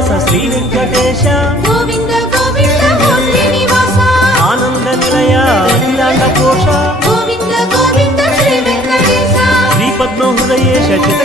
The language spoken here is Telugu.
నివాస శ్రీ వెంకటేశ గోవింద గోవింద ఓ శ్రీనివాస ఆనంద నిలయ అఖిలాండ పోష గోవింద గోవింద శ్రీ వెంకటేశ శ్రీ పద్మ హృదయేశ చిత